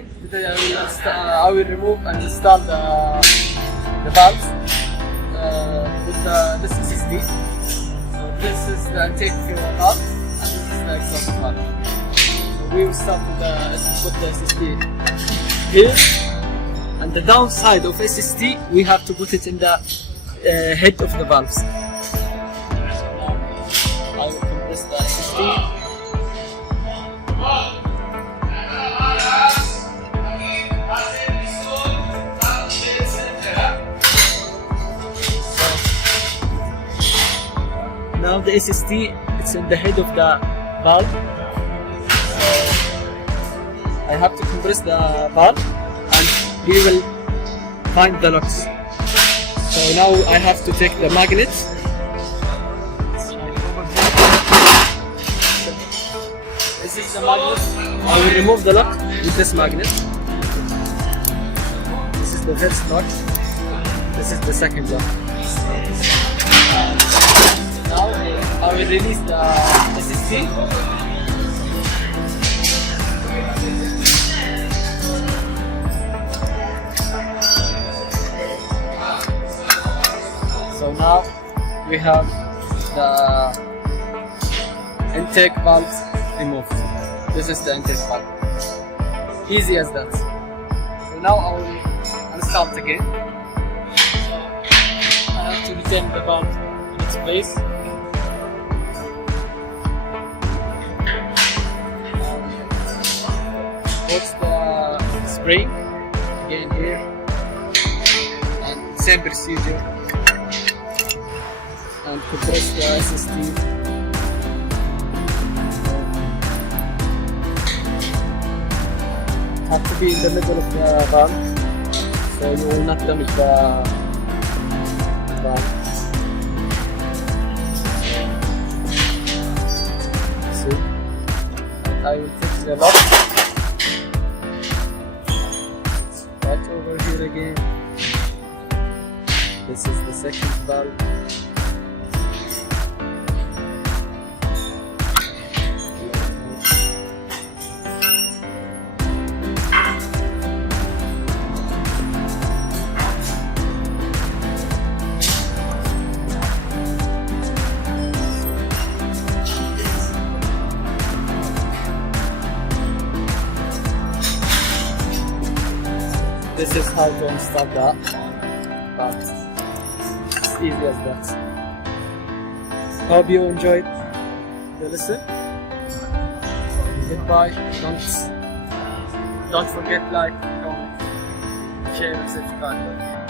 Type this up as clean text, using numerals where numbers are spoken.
coming. Today I will remove and install the valves with this SSD. So this is the intake valve and this is the exhaust valve. So we will start with the SSD here. And the downside of SSD, we have to put it in the head of the valves. So now I will compress the SSD. Now the SSD, it's in the head of the valve. So I have to compress the valve and we will find the locks. So now I have to take the magnet. This is the magnet. I will remove the lock with this magnet. This is the first lock. This is the second lock. Now I will release the SSD. So now we have the intake valves removed. This is the intake valve. Easy as that. So now I will install it again. So I have to retain the valve in its place. What's the spring again here, and same procedure, and compress the SSD. Have to be in the middle of the valve, so you will not damage the valve. See, and I will fix the lock. Right over here again. This is the second valve. This is how to install that, but it's easy as that. Hope you enjoyed the lesson. Goodbye. Don't forget like, comment, share and subscribe.